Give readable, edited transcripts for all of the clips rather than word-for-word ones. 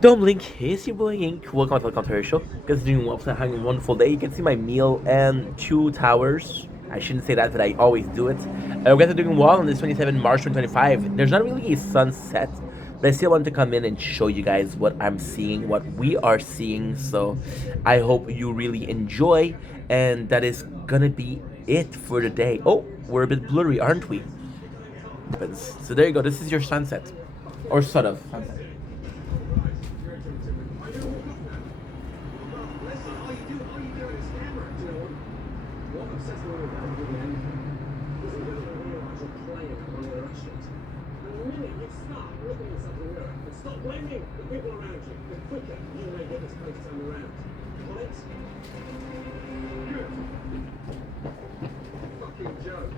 Don't blink, it's your boy Ink. Welcome to the Contour Show. Guys, doing well, having a wonderful day. You can see my meal and two towers. I shouldn't say that, but I always do it. You guys are doing well on this 27 March 2025. There's not really a sunset, but I still want to come in and show you guys what I'm seeing, what we are seeing. So I hope you really enjoy, and that is gonna be it for the day. Oh, we're a bit blurry, aren't we? So there you go. This is your sunset, or sort of sunset. Stop blaming the people around you. The quicker you may get this place turned around. On it? Good. Fucking joke.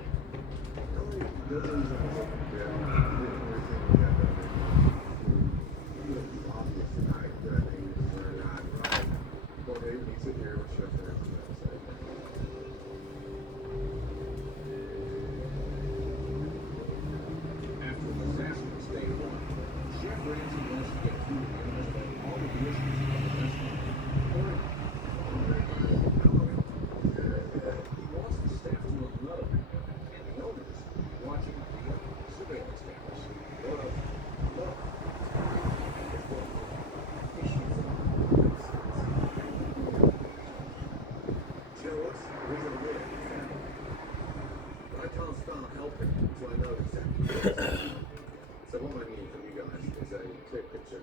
So what I need from you guys is a clear picture.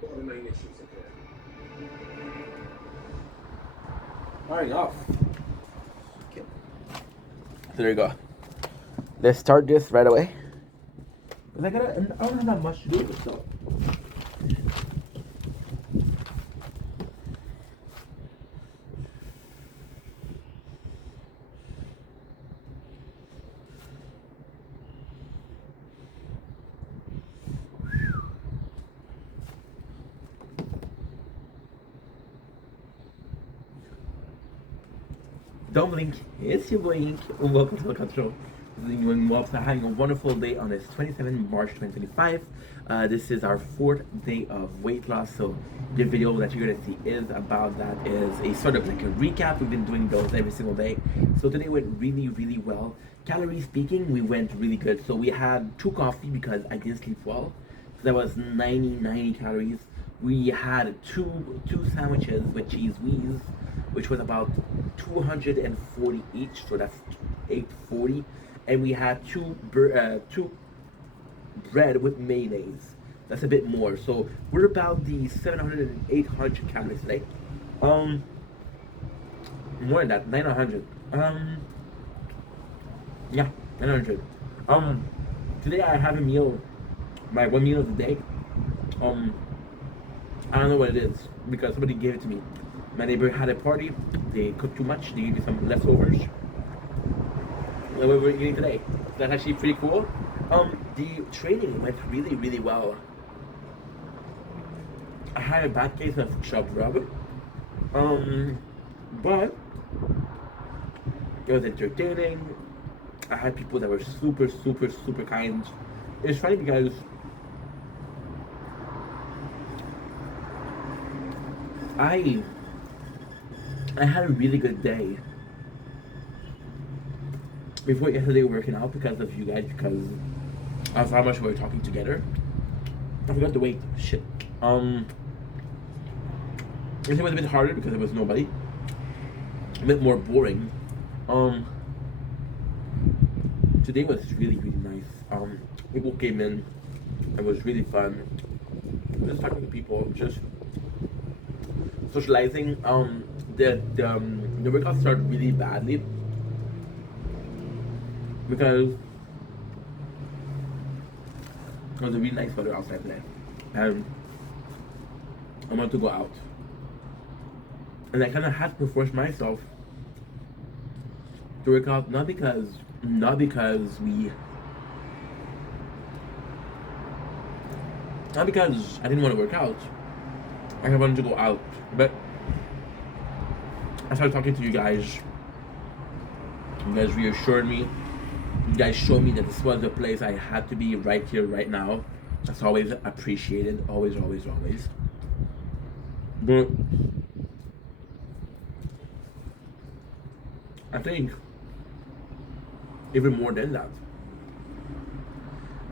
What are the main issues in here? Alright, off. Okay. So there you go. Let's start this right away. I don't have that much to do with stuff. Don't blink, it's your boy Ink, and welcome to the control. Doing well, having a wonderful day on this 27 March 2025. This is our fourth day of weight loss, so the video that you're gonna see is about that is a sort of like a recap. We've been doing those every single day. So today went really well. Calorie speaking, we went really good. So we had 2 coffee because I didn't sleep well. So that was 90 calories. We had two sandwiches with cheese whiz, which was about 240 each, so that's 840. And we had two bread with mayonnaise. That's a bit more. So we're about the 700 and 800 calories today. Um, More than that, 900. Yeah, 900. Today I have a meal, my one meal of the day. Um, I don't know what it is because somebody gave it to me. My neighbor had a party. They cooked too much. They gave me some leftovers. What we're eating today. That's actually pretty cool. The training went really well. I had a bad case of chub rub. But it was entertaining. I had people that were super kind. It's funny because I had a really good day before yesterday working out because of you guys, because of how much we were talking together. I forgot to wait. Shit. It was a bit harder because there was nobody. A bit more boring. Today was really nice. People came in. It was really fun. Just talking to people, just socializing. The workout started really badly because it was a really nice weather outside today, and I wanted to go out, and I kind of had to force myself to work out, not because I didn't want to work out. I wanted to go out, but I started talking to you guys. You guys reassured me. You guys showed me that this was the place I had to be right here, right now. That's always appreciated. Always. But I think even more than that,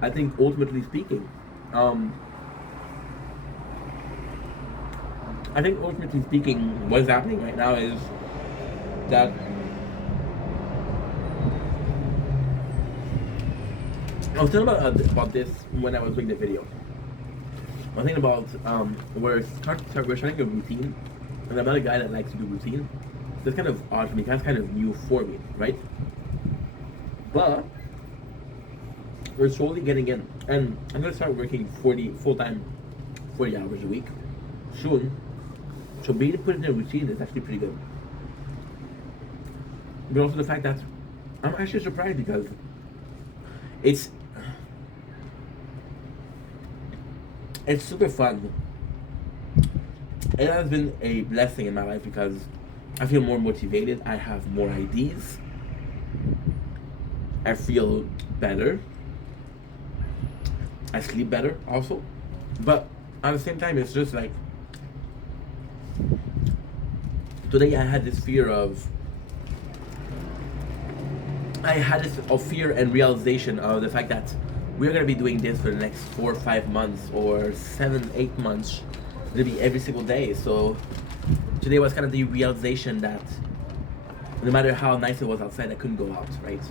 I think ultimately speaking, um, what's happening right now is that I was telling about this when I was doing the video. I was thinking about we're starting a routine, and I'm not a guy that likes to do routine. That's kind of odd for me. That's kind of new for me, right? But we're slowly getting in, and I'm gonna start working 40 full time, 40 hours a week soon. So being put in a routine is actually pretty good. But also the fact that I'm actually surprised because it's it's super fun. It has been a blessing in my life because I feel more motivated. I have more ideas. I feel better. I sleep better also. But at the same time, it's just like today I had this fear of fear and realization of the fact that we're gonna be doing this for the next 4 or 5 months or 7, 8 months. It's gonna be every single day. So today was kind of the realization that no matter how nice it was outside, I couldn't go out, right?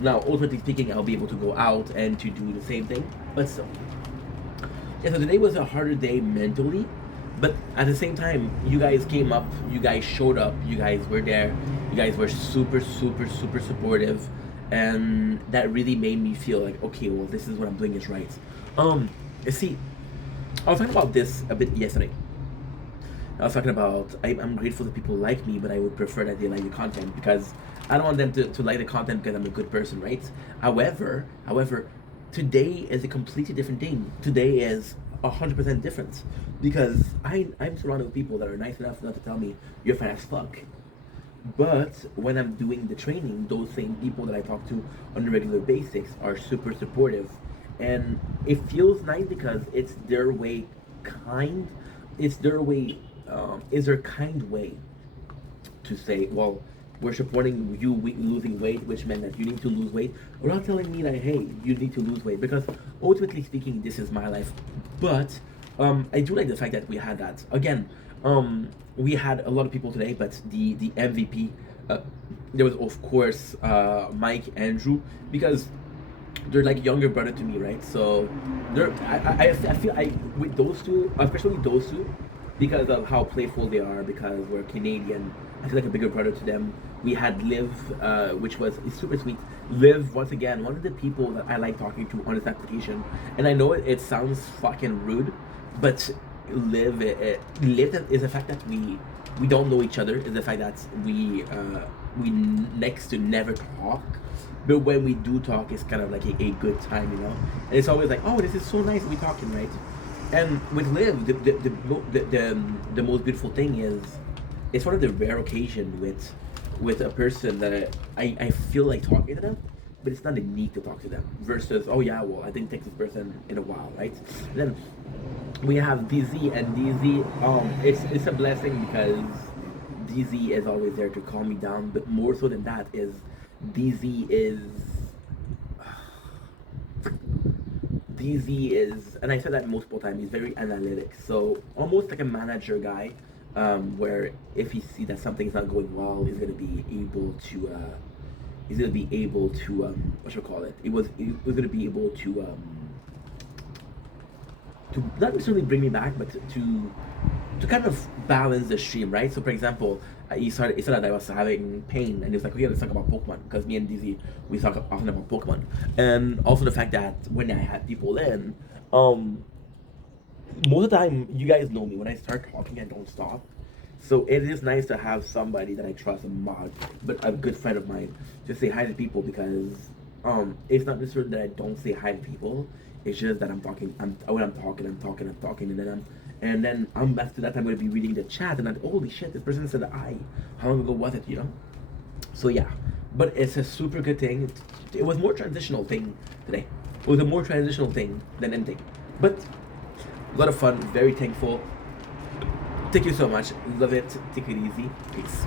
Now, ultimately speaking, I'll be able to go out and to do the same thing, but still. Yeah, so today was a harder day mentally, but at the same time, you guys came up, you guys showed up, you guys were there, you guys were super, super, super supportive, and that really made me feel like, okay, well, this is what I'm doing is right. You see, I was talking about this a bit yesterday. I was talking about I'm grateful that people like me, but I would prefer that they like the content because I don't want them to like the content because I'm a good person, right? However, today is a completely different thing. Today is 100% different because I'm surrounded with people that are nice enough not to tell me you're fat as fuck. But when I'm doing the training, those same people that I talk to on a regular basis are super supportive, and it feels nice because it's their way, kind. It's their way. Is their kind way to say, well, we're supporting you losing weight, which meant that you need to lose weight. We're not telling me that, hey, you need to lose weight because ultimately speaking, this is my life. But I do like the fact that we had that again. We had a lot of people today, but the MVP, there was of course Mike, Andrew, because they're like younger brother to me, right? So they're I feel I with those two, especially those two, because of how playful they are, because we're Canadian. I feel like a bigger brother to them. We had Liv, which was super sweet. Liv, once again, one of the people that I like talking to on this application. And I know it sounds fucking rude, but Liv is the fact that we don't know each other. Is the fact that we next to never talk. But when we do talk, it's kind of like a good time, you know. And it's always like, oh, this is so nice we talking, right? And with Liv, the most beautiful thing is it's one of the rare occasion with a person that I feel like talking to them, but it's not a need to talk to them. Versus, oh yeah, well I didn't text this person in a while, right? And then we have DZ, and DZ, it's a blessing because DZ is always there to calm me down. But more so than that is DZ is, and I said that multiple times, he's very analytic. So almost like a manager guy, where if he sees that something's not going well, he's gonna be able to, what should I call it? He was gonna be able to not necessarily bring me back, but to kind of balance the stream, right? So, for example, he saw that I was having pain, and he was like, "Okay, let's talk about Pokemon," because me and DZ we talk often about Pokemon, and also the fact that when I had people in, most of the time, you guys know me. When I start talking, I don't stop. So it is nice to have somebody that I trust, a mod, but a good friend of mine, to say hi to people because it's not necessarily that I don't say hi to people. It's just that I'm talking. When I'm talking, and then after that I'm going to be reading the chat and I'm holy shit, this person said I. How long ago was it? You know. So yeah, but it's a super good thing. It was more transitional thing today. It was a more transitional thing than anything, but a lot of fun. Very thankful. Thank you so much. Love it. Take it easy. Peace.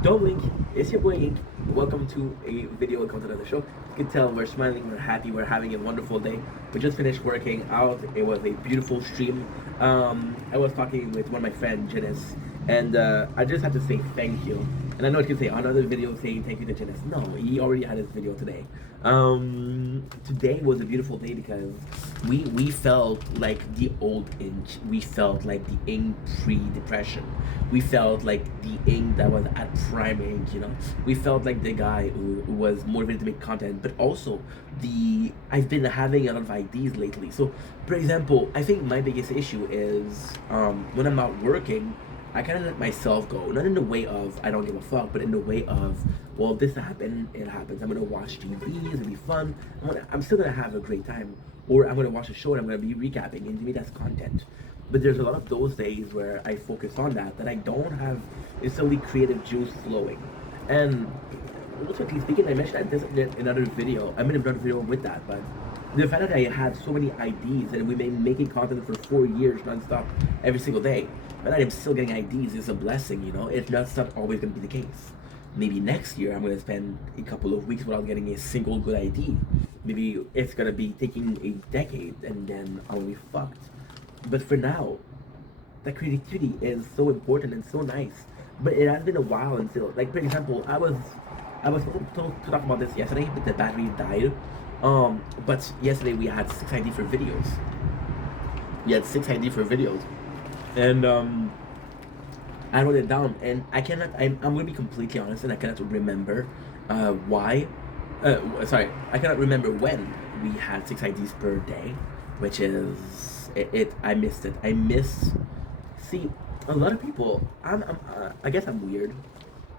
Don't blink. It's your boy Ink. Welcome to a video. Welcome to another show. You can tell we're smiling, we're happy, we're having a wonderful day. We just finished working out. It was a beautiful stream. I was talking with one of my friends, Janice, and I just have to say thank you. And I know you can say another video saying thank you to Janice. No, he already had his video today. Today was a beautiful day because we felt like the old Ink. We felt like the Ink pre-depression. We felt like the Ink that was at prime Ink, you know. We felt like the guy who was motivated to make content, but also I've been having a lot of ideas lately. So, for example, I think my biggest issue is when I'm not working, I kind of let myself go. Not in the way of I don't give a fuck, but in the way of, well, this happened, it happens. I'm gonna watch TV, it'll be fun. I'm still gonna have a great time. Or I'm gonna watch a show and I'm gonna be recapping, and to me that's content. But there's a lot of those days where I focus on that I don't have necessarily creative juice flowing. And ultimately speaking, I mentioned that in another video. I made another video with that, but the fact that I had so many ideas and we've been making content for 4 years nonstop every single day, but I'm still getting ideas is a blessing, you know. That's not always going to be the case. Maybe next year I'm going to spend a couple of weeks without getting a single good idea. Maybe it's going to be taking a decade and then I'll be fucked. But for now, that creativity is so important and so nice. But it has been a while until, like, for example, I was supposed to talk about this yesterday, but the battery died. But yesterday we had 6 ID for videos. We had 6 ID for videos, and I wrote it down, and I'm gonna be completely honest, and I cannot remember why. I cannot remember when we had 6 IDs per day, which is it. I missed it. See, a lot of people. I guess I'm weird,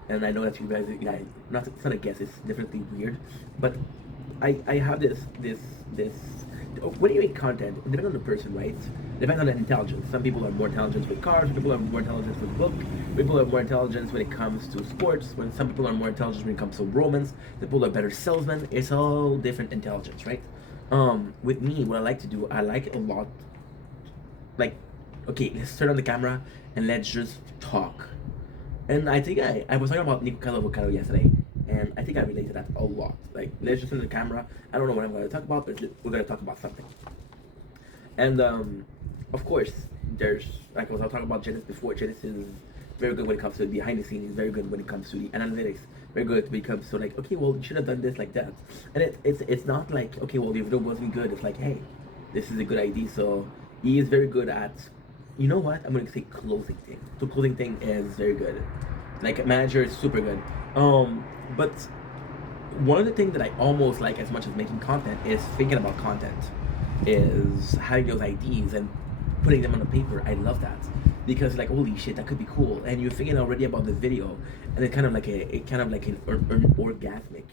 and I know that you guys. It's not a guess. It's definitely weird, but I have this when you make content, it depends on the person, right? It depends on the intelligence. Some people are more intelligent with cars, people are more intelligent with book, people are more intelligent when it comes to sports, when some people are more intelligent when it comes to romance, people are better salesmen. It's all different intelligence, right? With me, what I like to do, I like a lot, like, okay, let's turn on the camera and let's just talk. And I think I was talking about Nico Calavocado yesterday, and I think I relate to that a lot. Like, let's just turn the camera. I don't know what I'm going to talk about, but we're going to talk about something. And of course, there's, like I was talking about Janice before. Janice is very good when it comes to behind the scenes. He's very good when it comes to the analytics. Very good when it comes to, like, okay, well, you should have done this like that. And it's not like, okay, well, the video wasn't good. It's like, hey, this is a good idea. So he is very good at, you know what? I'm going to say closing thing. So closing thing is very good. Like, manager is super good. But one of the things that I almost like as much as making content is thinking about content, is having those ideas and putting them on the paper. I love that because, like, holy shit, that could be cool. And you're thinking already about the video, and it's kind of like an orgasmic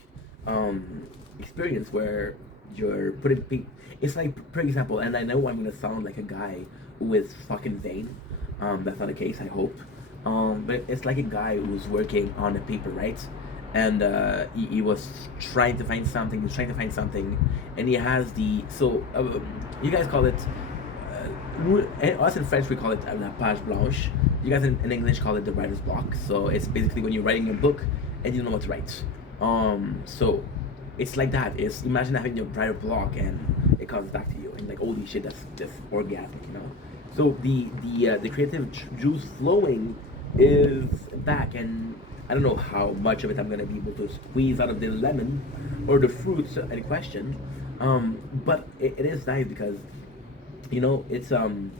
experience where you're putting. It's like, for example, and I know I'm gonna sound like a guy who is fucking vain. That's not the case, I hope. But it's like a guy who's working on a paper, right? And he was trying to find something. He's trying to find something, and he has you guys call it. Us in French we call it la page blanche. You guys in English call it the writer's block. So it's basically when you're writing a book and you don't know what to write. So it's like that. It's imagine having your writer's block and it comes back to you and like, holy shit, that's orgasmic, you know. So the creative juice flowing is back, and I don't know how much of it I'm gonna be able to squeeze out of the lemon or the fruits in question. But it is nice because, you know, it's I'm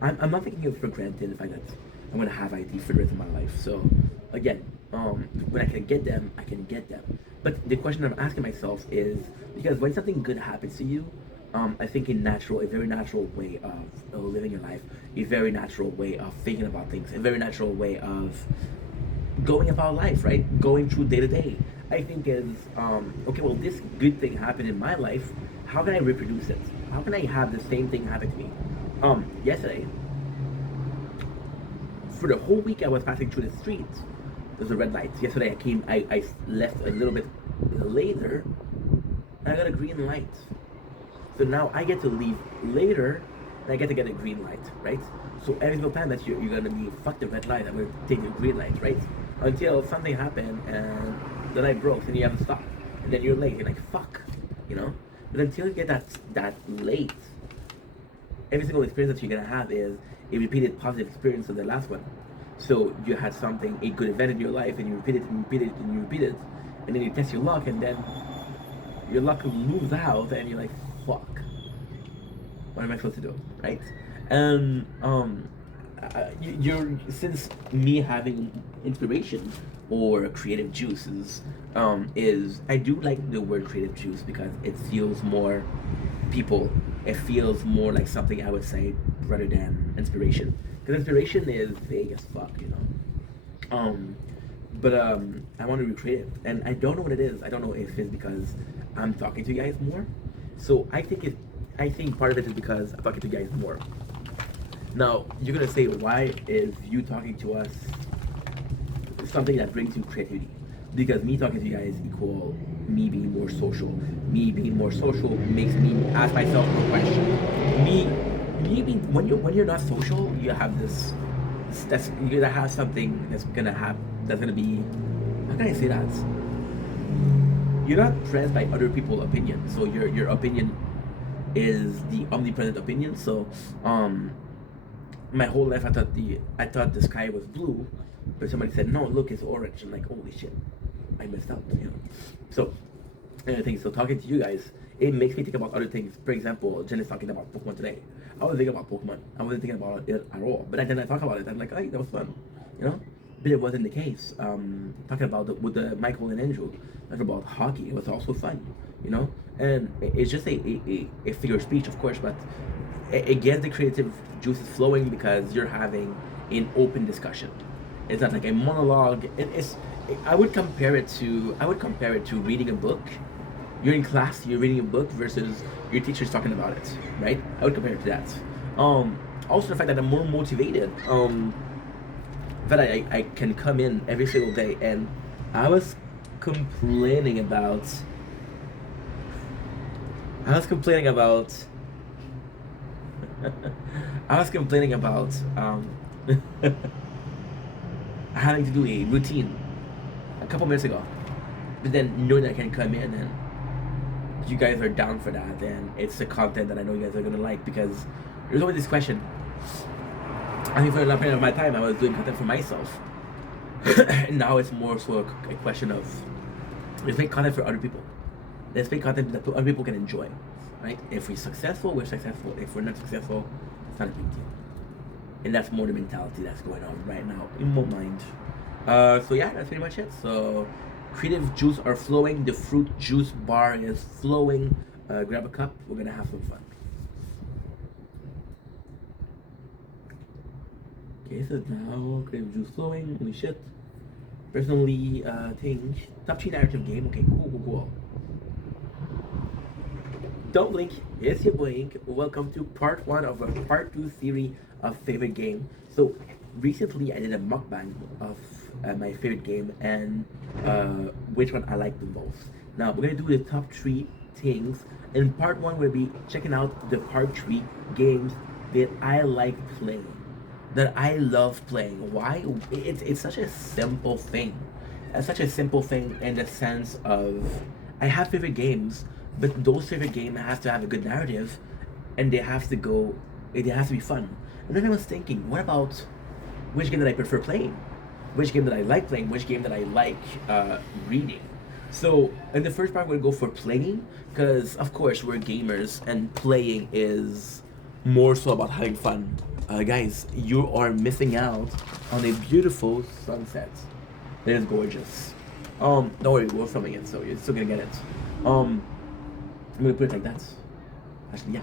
not taking it for granted the fact that I'm gonna have ideas for the rest of my life. So again, when I can get them, I can get them. But the question I'm asking myself is, because when something good happens to you, I think a very natural way of living your life, a very natural way of thinking about things, a very natural way of going about life, right? Going through day to day, I think is, okay, well, this good thing happened in my life. How can I reproduce it? How can I have the same thing happen to me? Yesterday, for the whole week I was passing through the streets. There's a red light. Yesterday I left a little bit later, and I got a green light. So now I get to leave later and I get to get a green light, right? So every single time that you're gonna be fuck the red light, I'm gonna take the green light, right? Until something happened and the light broke and you have to stop, and then you're late. You're like fuck, you know. But until you get that late, every single experience that you're gonna have is a repeated positive experience of the last one. So you had something, a good event in your life, and you repeat it and repeat it and you repeat it, and then you test your luck, and then your luck moves out, and you're like, fuck, what am I supposed to do, right? And you're since me having inspiration or creative juices is I do like the word creative juice because it feels more people. It feels more like something I would say rather than inspiration. Because inspiration is vague as fuck, you know. But I want to be creative, and I don't know what it is. I don't know if it's because I'm talking to you guys more. So I think part of it is because I'm talking to you guys more. Now you're gonna say, why is you talking to us something that brings you creativity? Because me talking to you guys equal me being more social. Me being more social makes me ask myself more questions. Me being when you're not social, you have that's you're gonna have something that's gonna be, how can I say that? You're not pressed by other people's opinion, so your opinion is the omnipresent opinion. So my whole life I thought the sky was blue, but somebody said no, look, it's orange. I'm like, holy shit, I messed up, you know. So anything. So talking to you guys, it makes me think about other things. For example, Jen is talking about Pokemon today. I was thinking about Pokemon. I wasn't thinking about it at all. But then I talk about it. I'm like, hey, that was fun, you know. But it wasn't the case. Talking about with the Michael and Andrew, talking about hockey, it was also fun, you know. And it's just a figure of speech, of course, but it gets the creative juices flowing because you're having an open discussion. It's not like a monologue. I would compare it to reading a book. You're in class, you're reading a book versus your teacher's talking about it, right? I would compare it to that. Also the fact that I'm more motivated. That I can come in every single day, and I was complaining about. I was complaining about. I was complaining about having to do a routine a couple minutes ago, but then knowing that I can come in and you guys are down for that, and it's the content that I know you guys are gonna like, because there's always this question. I mean, for a long period of my time, I was doing content for myself, and now it's more so a question of let's make content for other people. Let's make content that other people can enjoy, right? If we're successful, we're successful. If we're not successful, it's not a big deal. And that's more the mentality that's going on right now in my mind. So yeah, that's pretty much it. So creative juice are flowing. The fruit juice bar is flowing. Grab a cup. We're gonna have some fun. Okay, so now creative juice flowing. Holy shit. Personally, think top 3 narrative game. Okay, cool. Don't blink. Yes, you blink. Welcome to part 1 of a part 2 series of favorite game. So recently I did a mukbang of my favorite game and which one I like the most. Now we're gonna do the top 3 things. In part 1 we'll be checking out the part 3 games that I like playing, that I love playing. Why? It's such a simple thing. It's such a simple thing in the sense of I have favorite games, but those favorite games have to have a good narrative, and they have to be fun. And then I was thinking, what about which game that I prefer playing? Which game that I like playing? Which game that I like reading? So in the first part, we're gonna go for playing, because of course we're gamers, and playing is more so about having fun. Guys, you are missing out on a beautiful sunset. It is gorgeous. Don't worry, we're filming it, so you're still gonna get it. I'm gonna put it like that. Actually, yeah.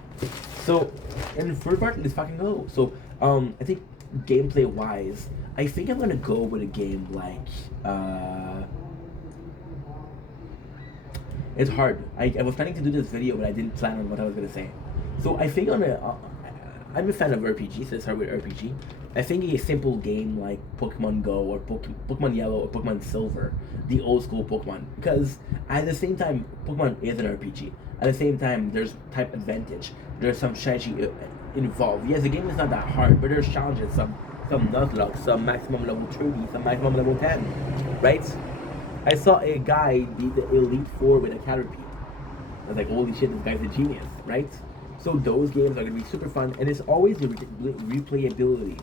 So, in the first part, let's fucking go. So, I think gameplay wise, I think I'm gonna go with a game like, it's hard. I was planning to do this video, but I didn't plan on what I was gonna say. So I think I'm a fan of RPG, so let's start with RPG. I think a simple game like Pokemon Go or Pokemon Yellow or Pokemon Silver, the old school Pokemon, because at the same time, Pokemon is an RPG. At the same time, there's type advantage. There's some strategy involved. Yes, the game is not that hard, but there's challenges. Some Nuzlocke, some maximum level 30, some maximum level 10, right? I saw a guy beat the Elite Four with a Caterpie. I was like, holy shit, this guy's a genius, right? So those games are going to be super fun, and it's always the replayability.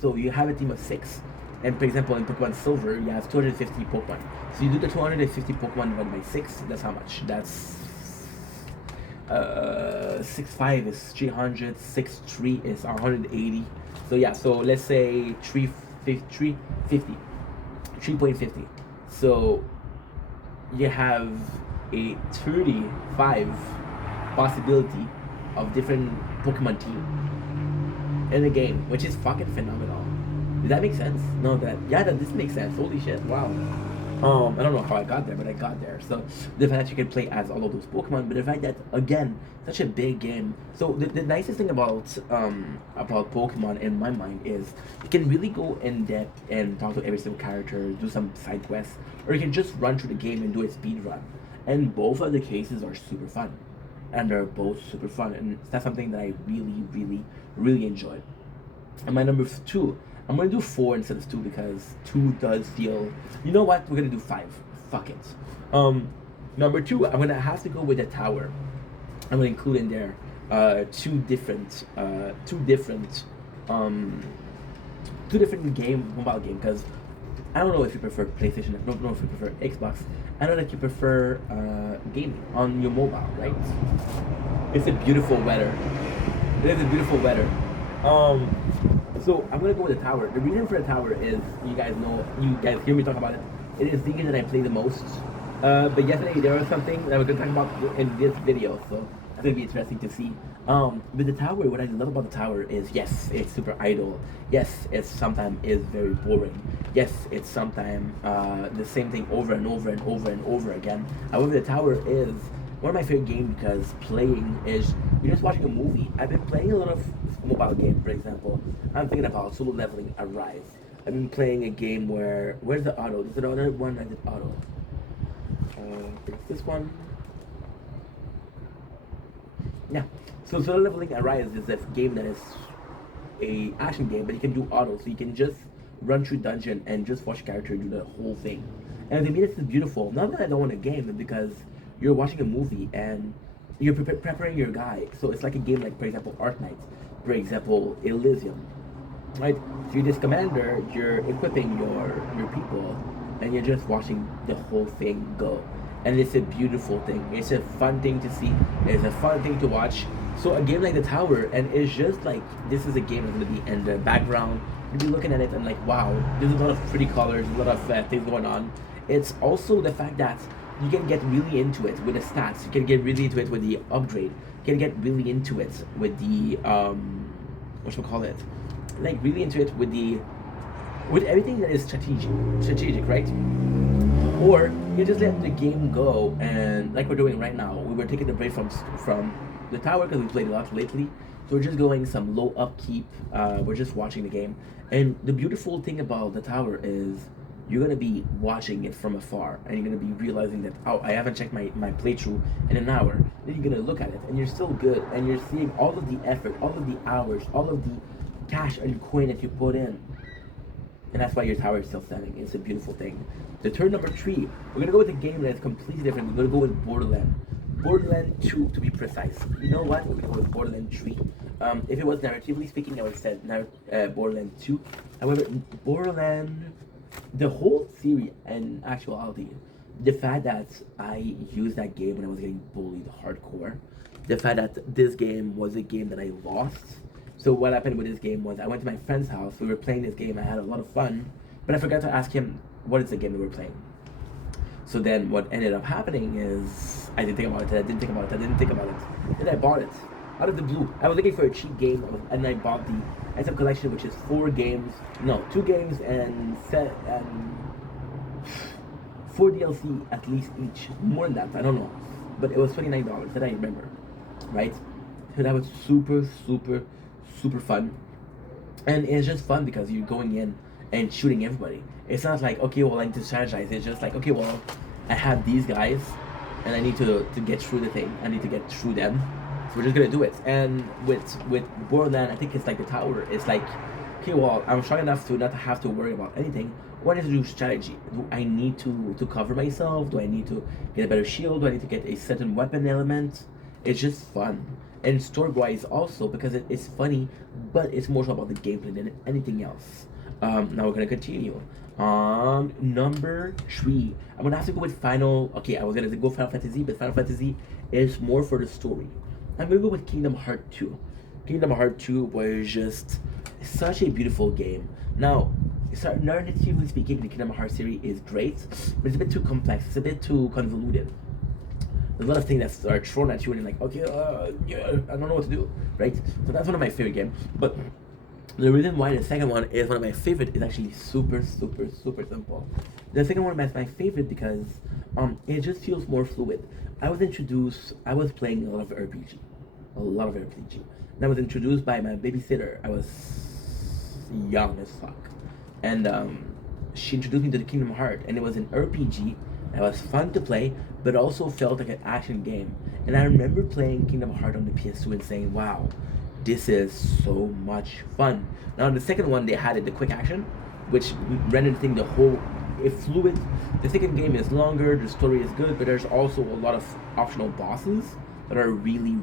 So you have a team of 6, and for example, in Pokemon Silver, you have 250 Pokemon. So you do the 250 Pokemon divided by 6, that's how much? That's 6.5 is 300, 6.3 is 180. So yeah, so let's say 3.50. So you have a 35 possibility of different Pokemon team in the game, which is fucking phenomenal. Does that make sense? No, this makes sense. Holy shit! Wow. I don't know how I got there, but I got there. So the fact that you can play as all of those Pokemon, but the fact that again, such a big game. So the nicest thing about Pokemon in my mind is you can really go in depth and talk to every single character, do some side quests, or you can just run through the game and do a speed run. And both of the cases are super fun, and they're both super fun, and that's something that I really enjoyed. And my number 2, I'm gonna do 4 instead of 2 because 2 does feel. You know what? We're gonna do 5. Fuck it. Number 2, I'm gonna have to go with the tower. I'm gonna include in there two different mobile game, because I don't know if you prefer PlayStation. I don't know if you prefer Xbox. I know that you prefer gaming on your mobile, right? It's a beautiful weather. It is a beautiful weather. So I'm gonna go with the tower. The reason for the tower is you guys hear me talk about it. It is the game that I play the most. But yesterday there was something that we're gonna talk about in this video, so it's gonna be interesting to see. With the tower, what I love about the tower is yes, it's super idle. Yes, it sometimes is very boring. Yes, it's sometimes the same thing over and over and over and over again. However, the tower is one of my favorite games because playing is you're just watching a movie. I've been playing a lot of mobile games, for example. I'm thinking about Solo Leveling Arise. I've been playing a game where's the auto? There's another one I did auto. It's this one. Yeah. So Solo Leveling Arise is a game that is a action game, but you can do auto, so you can just run through dungeon and just watch character do the whole thing. And to me, this is beautiful. Not that I don't want a game, but because you're watching a movie and you're preparing your guy. So it's like a game like, for example, Arknights, for example, Elysium, right? So you're this commander, you're equipping your people, and you're just watching the whole thing go. And it's a beautiful thing. It's a fun thing to see. It's a fun thing to watch. So a game like the Tower, and it's just like this is a game that's gonna be in the background. You'll be looking at it and like, wow, there's a lot of pretty colors, a lot of things going on. It's also the fact that you can get really into it with the stats. You can get really into it with the upgrade. You can get really into it with the whatchamacallit, like really into it with everything that is strategic, right? Or you just let the game go, and like we're doing right now, we were taking a break from the tower because we played a lot lately. So we're just going some low upkeep. We're just watching the game, and the beautiful thing about the tower is you're gonna be watching it from afar, and you're gonna be realizing that, oh, I haven't checked my playthrough in an hour. Then you're gonna look at it, and you're still good, and you're seeing all of the effort, all of the hours, all of the cash and coin that you put in. And that's why your tower is still standing. It's a beautiful thing. The turn number 3, we're gonna go with a game that is completely different. We're gonna go with Borderland 2 to be precise. You know what? We're gonna go with Borderland 3. If it was narratively speaking, I would have said Borderland 2. However, Borderland, the whole series in actuality, the fact that I used that game when I was getting bullied hardcore, the fact that this game was a game that I lost. So what happened with this game was I went to my friend's house, we were playing this game, I had a lot of fun, but I forgot to ask him what is the game that we're playing. So then what ended up happening is I didn't think about it. Then I bought it. Out of the blue. I was looking for a cheap game and I bought the item collection, which is 2 games and 4 DLC at least each. More than that, I don't know. But it was $29 that I remember. Right? So that was super super fun, and it's just fun because you're going in and shooting everybody. It's not like, okay, well, I need to strategize. It's just like, okay, well, I have these guys, and I need to get through the thing. I need to get through them. So we're just gonna do it. And with Borderland, I think it's like the tower. It's like, okay, well, I'm strong enough to not have to worry about anything. What is to do strategy? Do I need to cover myself? Do I need to get a better shield? Do I need to get a certain weapon element? It's just fun. And story-wise also, because it's funny, but it's more so about the gameplay than anything else. Now we're gonna continue. Number 3, I'm gonna have to go with Final. Okay, I was gonna go Final Fantasy, but Final Fantasy is more for the story. I'm gonna go with Kingdom Hearts 2. Kingdom Hearts 2 was just such a beautiful game. Now, narratively speaking, the Kingdom Hearts series is great, but it's a bit too complex. It's a bit too convoluted. There's a lot of things that are thrown at you, and you're like, okay, yeah, I don't know what to do, right? So that's one of my favorite games. But the reason why the second one is one of my favorite is actually super simple. The second one is my favorite because it just feels more fluid. I was playing a lot of RPG. And I was introduced by my babysitter. I was young as fuck. And she introduced me to the Kingdom Hearts, and it was an RPG. It was fun to play, but also felt like an action game. And I remember playing Kingdom Hearts on the PS2 and saying, wow, this is so much fun. Now, the second one, they had the quick action, which rendered the thing it's fluid. The second game is longer, the story is good, but there's also a lot of optional bosses that are really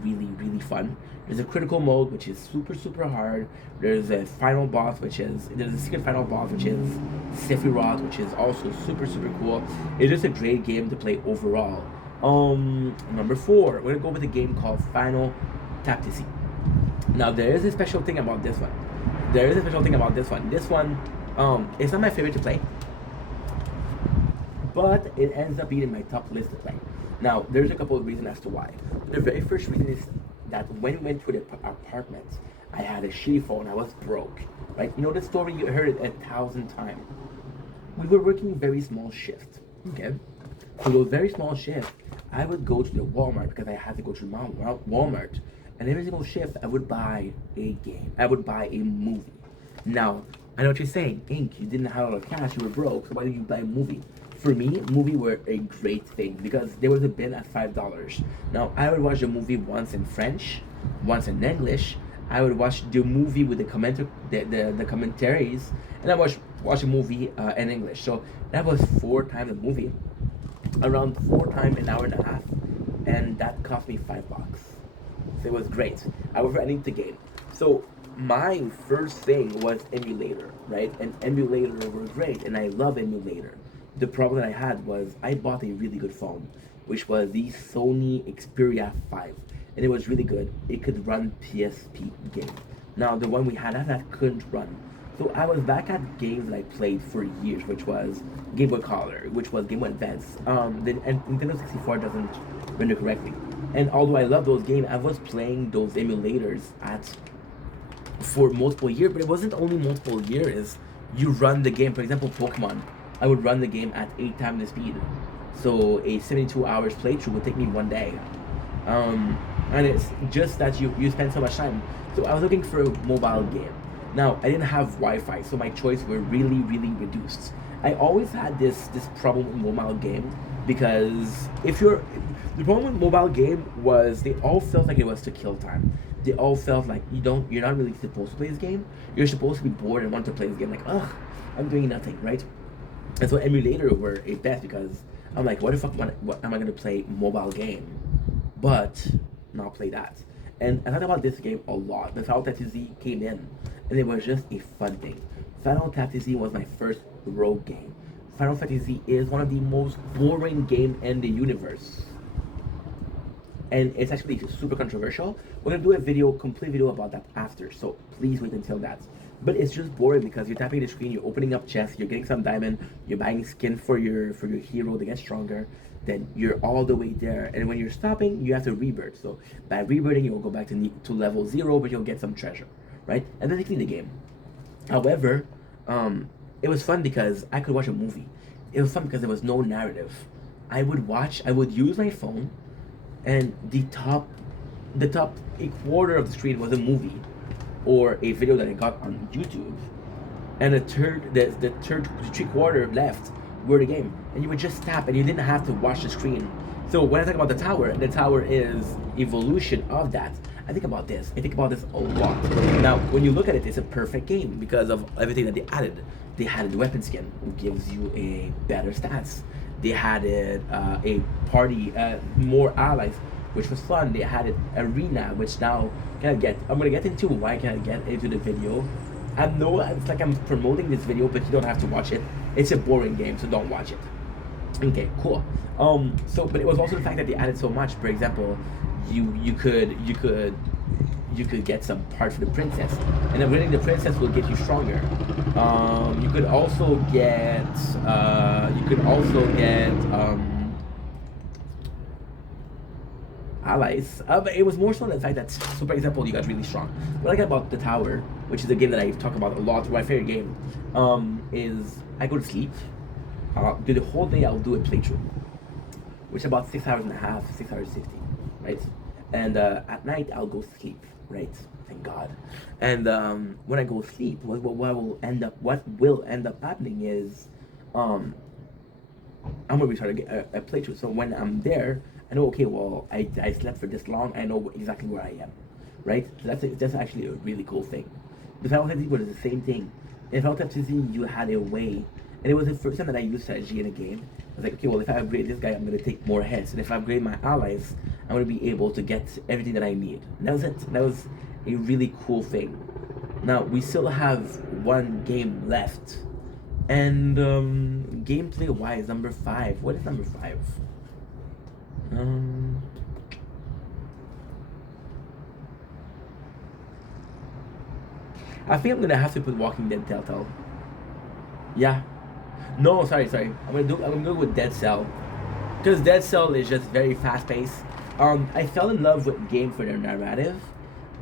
fun. There's a critical mode, which is super hard. There's a final boss, there's a secret final boss, which is Sephiroth, which is also super cool. It's just a great game to play overall. Number 4, we're gonna go with a game called Final Tactics. Now, there is a special thing about this one. This one, it's not my favorite to play, but it ends up being in my top list to play. Now, there's a couple of reasons as to why. The very first reason is that when we went to the apartment, I had a shitty phone. I was broke, right? You know the story, you heard it 1,000 times. We were working very small shift, okay? So those very small shifts, I would go to the Walmart because I had to go to Walmart. And every single shift, I would buy a game. I would buy a movie. Now, I know what you're saying. Ink, you didn't have a lot of cash, you were broke, so why did you buy a movie? For me, movies were a great thing because there was a bin at $5. Now, I would watch the movie once in French, once in English. I would watch the movie with the commentaries, and I watch a movie in English. So that was 4 times the movie, around 4 times an hour and a half, and that cost me $5. So it was great. However, I need the game. So my first thing was emulator, right? And emulator were great, and I love emulator. The problem that I had was I bought a really good phone, which was the Sony Xperia 5, and it was really good. It could run PSP games. Now, the one we had, that couldn't run. So I was back at games that I played for years, which was Game Boy Color, which was Game Boy Advance. And Nintendo 64 doesn't render correctly. And although I love those games, I was playing those emulators for multiple years, but it wasn't only multiple years. You run the game, for example, Pokemon. I would run the game at 8 times the speed. So a 72 hours playthrough would take me 1 day. And it's just that you spend so much time. So I was looking for a mobile game. Now, I didn't have Wi-Fi, so my choices were really reduced. I always had this problem with mobile game because the problem with mobile game was they all felt like it was to kill time. They all felt like you're not really supposed to play this game. You're supposed to be bored and want to play this game. Like, ugh, I'm doing nothing, right? And so emulator were a best because I'm like, what am I gonna play mobile game, but not play that? And I thought about this game a lot. The Final Fantasy Z came in, and it was just a fun thing. Final Fantasy Z was my first rogue game. Final Fantasy is one of the most boring games in the universe. And it's actually super controversial. We're gonna do a complete video about that after, so please wait until that. But it's just boring because you're tapping the screen, you're opening up chests, you're getting some diamond, you're buying skin for your hero to get stronger, then you're all the way there. And when you're stopping, you have to rebirth. So by rebirthing, you'll go back to level 0, but you'll get some treasure, right? And that's basically the game. However, it was fun because I could watch a movie. It was fun because there was no narrative. I would use my phone, and the top a quarter of the screen was a movie. or a video that I got on YouTube, and the third 3/4 left were the game, and you would just tap, and you didn't have to watch the screen. So when I talk about the tower is evolution of that. I think about this. I think about this a lot. Now, when you look at it, it's a perfect game because of everything that they added. They added weapon skin, who gives you a better stats. They added a party, more allies, which was fun. They added arena, which now I'm gonna get into why I can't get into the video. I know it's like I'm promoting this video, but you don't have to watch it. It's a boring game, so don't watch it. Okay, cool. But it was also the fact that they added so much. For example, you could get some parts for the princess, and then winning the princess will get you stronger. You could also get allies. But it was more so the fact that, so for example, you got really strong. What I like about the tower, which is a game that I talk about a lot, my favorite game, is I go to sleep. Do the whole day I'll do a playthrough, which is about 6 hours and a half, 6 hours 60, right? And at night I'll go sleep, right? Thank God. And when I go sleep, what will end up happening is, I'm gonna restart a playthrough. So when I'm there, I know, okay, well, I slept for this long. I know exactly where I am, right? So that's actually a really cool thing. The Final Fantasy was the same thing. In Final Fantasy, you had a way, and it was the first time that I used strategy in a game. I was like, okay, well, if I upgrade this guy, I'm gonna take more hits, and if I upgrade my allies, I'm gonna be able to get everything that I need. And that was it. That was a really cool thing. Now we still have one game left, and gameplay wise, number 5. What is number 5? I think I'm gonna have to put Walking Dead Telltale. Yeah. No, sorry. I'm gonna go with Dead Cell, because Dead Cell is just very fast paced. I fell in love with game for their narrative,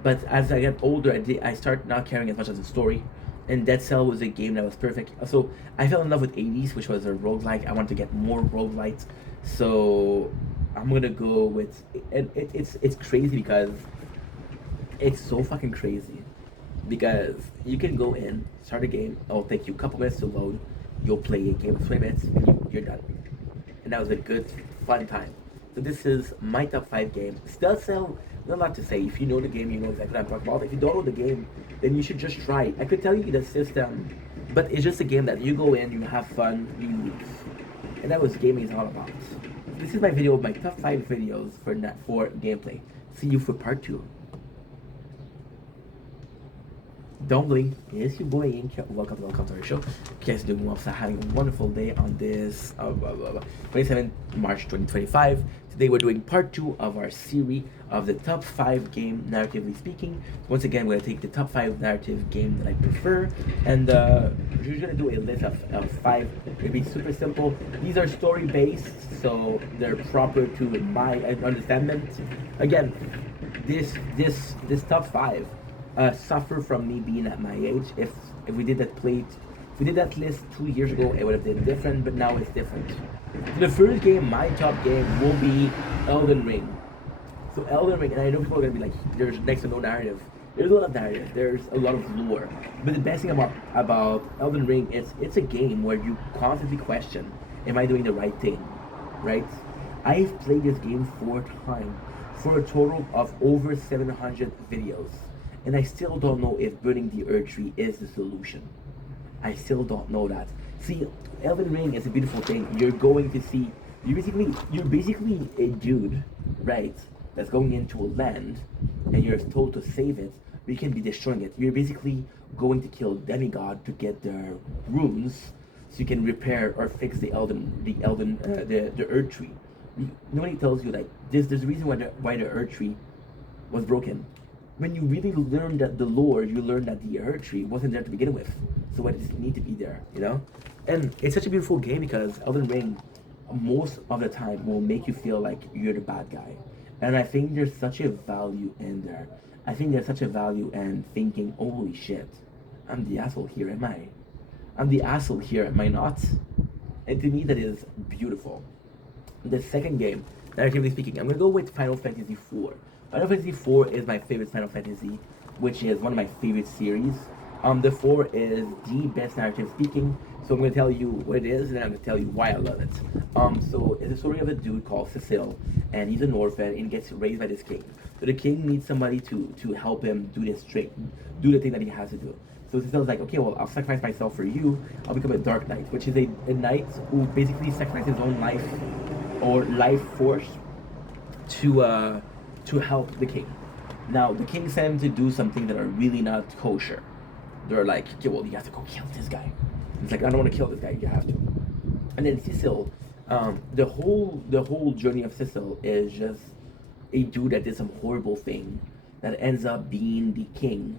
but as I get older, I start not caring as much as the story. And Dead Cell was a game that was perfect. So I fell in love with 80s, which was a roguelike. I wanted to get more roguelites, so I'm gonna go with. And it's crazy because it's so fucking crazy, because you can go in, start a game. It'll take you a couple minutes to load. You'll play a game of 20 minutes, and you're done. And that was a good, fun time. So this is my top 5 games. Dead Cell, not a lot to say. If you know the game, you know exactly what I'm talking about. If you don't know the game, then you should just try it. I could tell you the system, but it's just a game that you go in, you have fun, you leave. And that was gaming is all about. This is my video of my top 5 videos for gameplay. See you for part 2. Don't blink. It's your boy Ink. Welcome to our show. You guys doing well, so having a wonderful day on this 27th March 2025. Today we're doing part 2 of our series of the top 5 game narratively speaking. Once again, we're gonna take the top 5 narrative game that I prefer, and we're gonna do a list of 5. It'll be super simple. These are story based, so they're proper to my understanding. Again, this top 5 suffer from me being at my age. If we did that list 2 years ago, it would have been different, but now it's different. So the first game, my top game, will be Elden Ring. So Elden Ring, and I know people are gonna be like, there's next to no narrative. There's a lot of narrative, there's a lot of lore. But the best thing about Elden Ring is it's a game where you constantly question, am I doing the right thing? Right? I've played this game 4 times for a total of over 700 videos. And I still don't know if burning the Earth Tree is the solution. I still don't know that. See, Elden Ring is a beautiful thing. You're going to see, you're basically a dude, right, that's going into a land, and you're told to save it, but you can be destroying it. You're basically going to kill demigod to get their runes, so you can repair or fix the Earth Tree. Nobody tells you that there's a reason why the Earth Tree was broken. When you really learn that the lore, you learn that the Earth Tree wasn't there to begin with. So why does it need to be there, you know? And it's such a beautiful game because Elden Ring, most of the time, will make you feel like you're the bad guy. And I think there's such a value in there. I think there's such a value in thinking, holy shit, I'm the asshole here, am I? I'm the asshole here, am I not? And to me, that is beautiful. The second game, narratively speaking, I'm gonna go with Final Fantasy IV. Final Fantasy 4 is my favorite Final Fantasy, which is one of my favorite series. The 4 is the best narrative speaking, so I'm going to tell you what it is, and then I'm going to tell you why I love it. So it's a story of a dude called Cecil, and he's an orphan and gets raised by this king. So the king needs somebody to help him do this trick, do the thing that he has to do. So Cecil's like, okay, well, I'll sacrifice myself for you. I'll become a Dark Knight, which is a knight who basically sacrifices his own life or life force to help the king. Now the king sent him to do something that are really not kosher. They're like, okay, well, you have to go kill this guy. He's like, I don't want to kill this guy. You have to. And then Cecil, the whole journey of Cecil is just a dude that did some horrible thing that ends up being the king,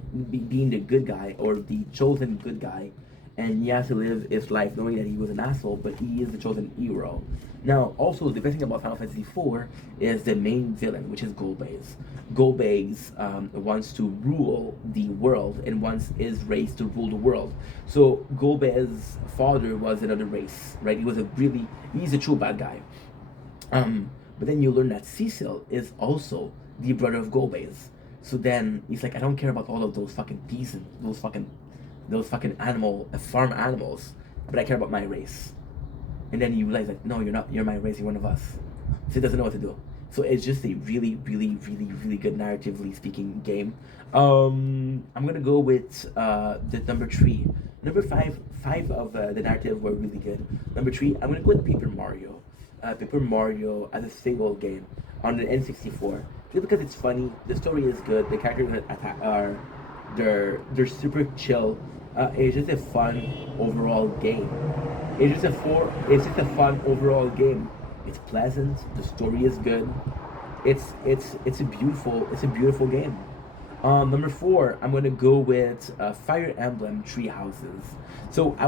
being the good guy or the chosen good guy, and he has to live his life knowing that he was an asshole, but he is the chosen hero. Now, also, the best thing about Final Fantasy IV is the main villain, which is Golbez. Golbez wants to rule the world and wants his race to rule the world. So Golbez's father was another race, right? He's a true bad guy. But then you learn that Cecil is also the brother of Golbez. So then he's like, I don't care about all of those fucking peasants, those fucking farm animals, but I care about my race. And then you realize that no, you're not. You're my race. You're one of us. So he doesn't know what to do. So it's just a really, really, really, really good narratively speaking game. I'm gonna go with the number three. Number five of the narrative were really good. Number three, I'm gonna go with Paper Mario. Paper Mario as a single game on the N64. Just because it's funny, the story is good, the characters they're super chill. It's just a fun overall game. It's just a fun overall game. It's pleasant. The story is good. It's a beautiful game. Number four, I'm gonna go with Fire Emblem Three Houses. So I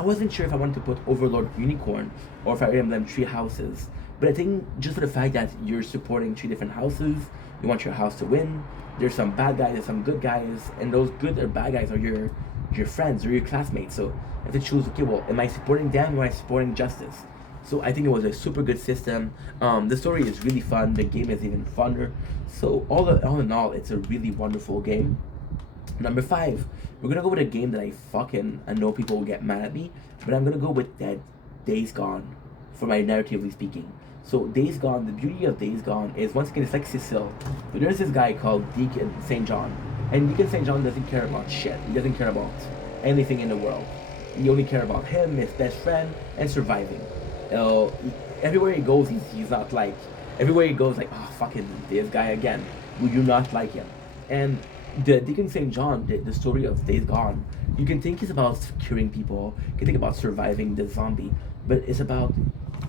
wasn't sure if I wanted to put Overlord Unicorn or Fire Emblem Three Houses, but I think just for the fact that you're supporting three different houses, you want your house to win. There's some bad guys, there's some good guys, and those good or bad guys are your friends or your classmates. So you have to choose. Okay, well, am I supporting them or am I supporting justice? So I think it was a super good system. The story is really fun. The game is even funner. So all in all, it's a really wonderful game. Number five, we're gonna go with a game that I know people will get mad at me, but I'm gonna go with that Days Gone for my narratively speaking. So Days Gone, the beauty of Days Gone is once again it's like Cecil, but there's this guy called Deacon St. John, and Deacon St. John doesn't care about shit. He doesn't care about anything in the world. He only cares about him, his best friend, and surviving. Uh, Everywhere he goes, he's not like everywhere he goes like fucking this guy again. Would you not like him? And the Deacon St. John, the story of Days Gone, you can think it's about curing people, you can think about surviving the zombie, but it's about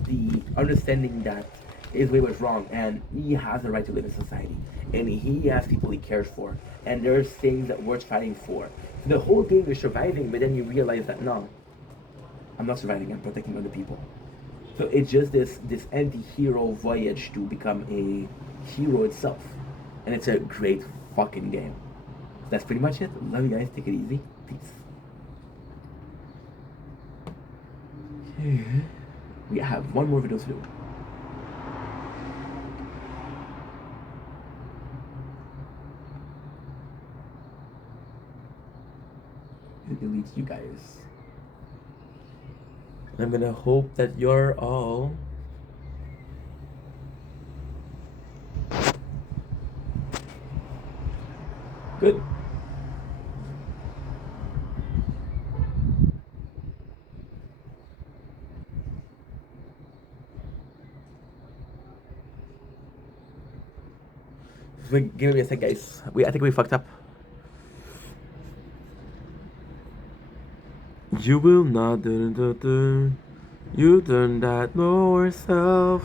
the understanding that his way was wrong and he has the right to live in society and he has people he cares for and there's things that worth fighting for. So the whole game you're surviving, but then you realize that no, I'm not surviving, I'm protecting other people. So it's just this anti-hero voyage to become a hero itself. And it's a great fucking game. That's pretty much it. Love you guys. Take it easy. Peace. Okay. We have one more video to do. It deletes you guys. I'm gonna hope that you're all good. Give me a sec, guys. I think we fucked up. You will not do. You done that more yourself.